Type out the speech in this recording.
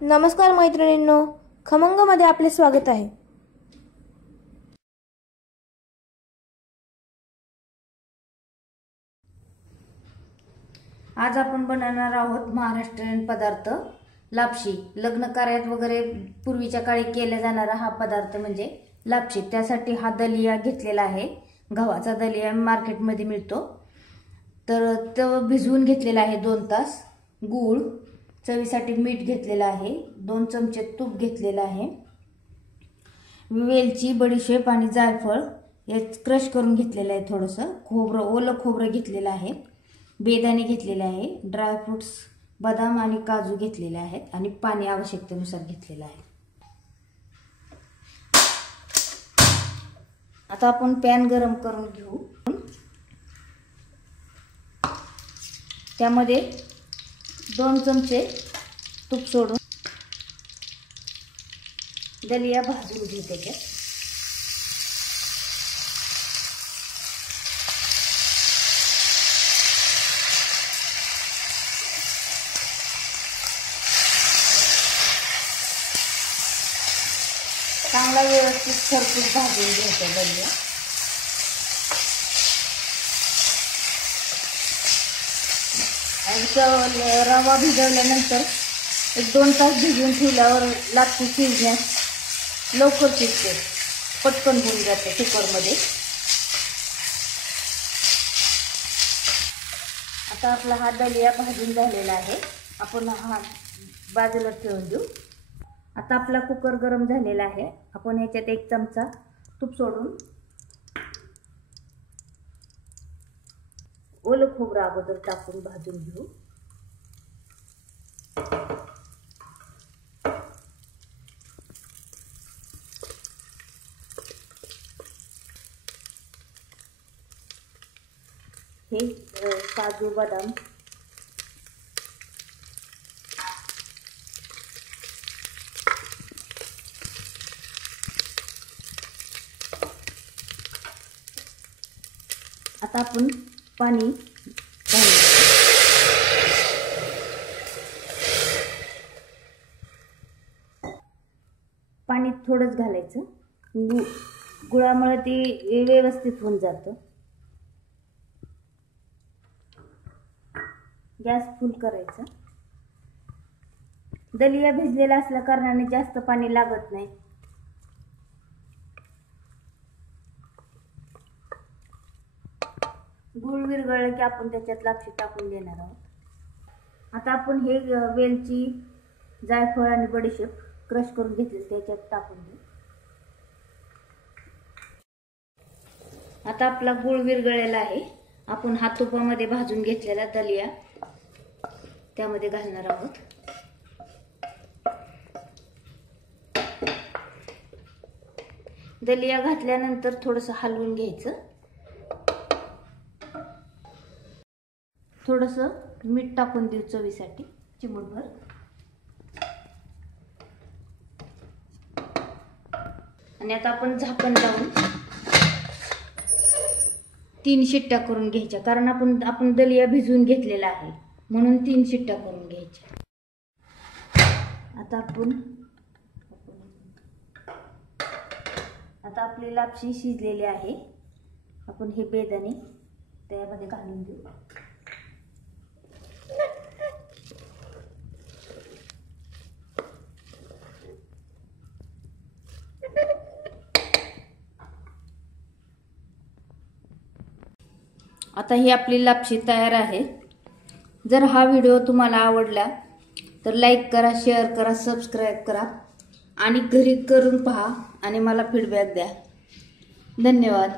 नमस्कार मैत्रिणींनो, खमंगमध्ये आपले स्वागत आहे। आज आपण बनवणार आहोत महाराष्ट्रीयन पदार्थ लापशी। लग्न कार्यात वगैरे पूर्वीच्या काळी केला जाणारा हा पदार्थ म्हणजे लापशी। त्यासाठी हा दलिया घेतलेला आहे, गव्हाचा दलिया मार्केटमध्ये मिळतो। तर तो भिजवून घेतलेला आहे 2 तास। गूळ, चवीसाठी मीठ घेतलेला आहे, 2 चमचे तूप घेतलेला आहे, वेलची, बडीशेप आणि जायफळ हे क्रश करून घेतलेलं आहे। थोडंसं खोबरं, ओलं खोबरं घेतलेलं आहे, बेदाणे घेतलेले आहे, ड्रायफ्रुट्स बदाम आणि काजू घेतलेले आहेत आणि पाणी आवश्यकतेनुसार घेतलेलं आहे। आता आपण पॅन गरम करून घेऊ। त्यामध्ये 2 चमचे तूप सोडून दलिया भाजून घेऊ। त्याच्यात चांगला व्यवस्थित खरपूस भाजून घ्यायचा दलिया। रवा भिजवल्यानंतर 1-2 तास भिजवून ठेवल्यावर लापशी शिजण्यास लवकर शिजते, पटकन होऊन जाते कुकरमध्ये। आता आपला हा दलिया भाजून झालेला आहे, आपण हा बाजूला ठेवून देऊ। आता आपला कुकर गरम झालेला आहे, आपण ह्याच्यात 1 चमचा तूप सोडून ओलं खोबरं अगोदर टाकून भाजून घेऊ। हे काजू, बदाम, आता आपण पाणी घालू। पाणी थोडंच घालायचं, गुळामुळे ते व्यवस्थित होऊन जातं। गॅस फुल करायचा। दलिया भिजलेला असल्या कारणाने जास्त पाणी लागत नाही। गूळ विरघळलं की आपण त्याच्यात लापशी टाकून देणार आहोत। आता आपण हे वेलची, जायफळ आणि बडीशेप क्रश करून घेतले त्याच्यात टाकून देऊ। आता आपला गूळ विरघळलेला आहे, आपण हा तुपामध्ये भाजून घेतलेला दलिया त्यामध्ये घालणार आहोत। दलिया घातल्यानंतर थोडंसं हलवून घ्यायचं। थोडंसं मीठ टाकून देऊ चवीसाठी, चिमूटभर। आणि आता आपण झाकण लावून 3 शिट्ट्या करून घ्यायच्या, कारण आपण दलिया भिजवून घेतलेला आहे म्हणून 3 शिट्ट्या करून घ्यायच्या। आता आपली लापशी शिजलेली आहे, आपण हे बेदाणे त्यामध्ये घालून देऊ। आता ही आपली लापशी तयार आहे। जर हा व्हिडिओ तुम्हाला आवडला तर लाईक करा, शेअर करा, सबस्क्राईब करा आणि घरी करून पहा आणि मला फीडबॅक द्या। धन्यवाद।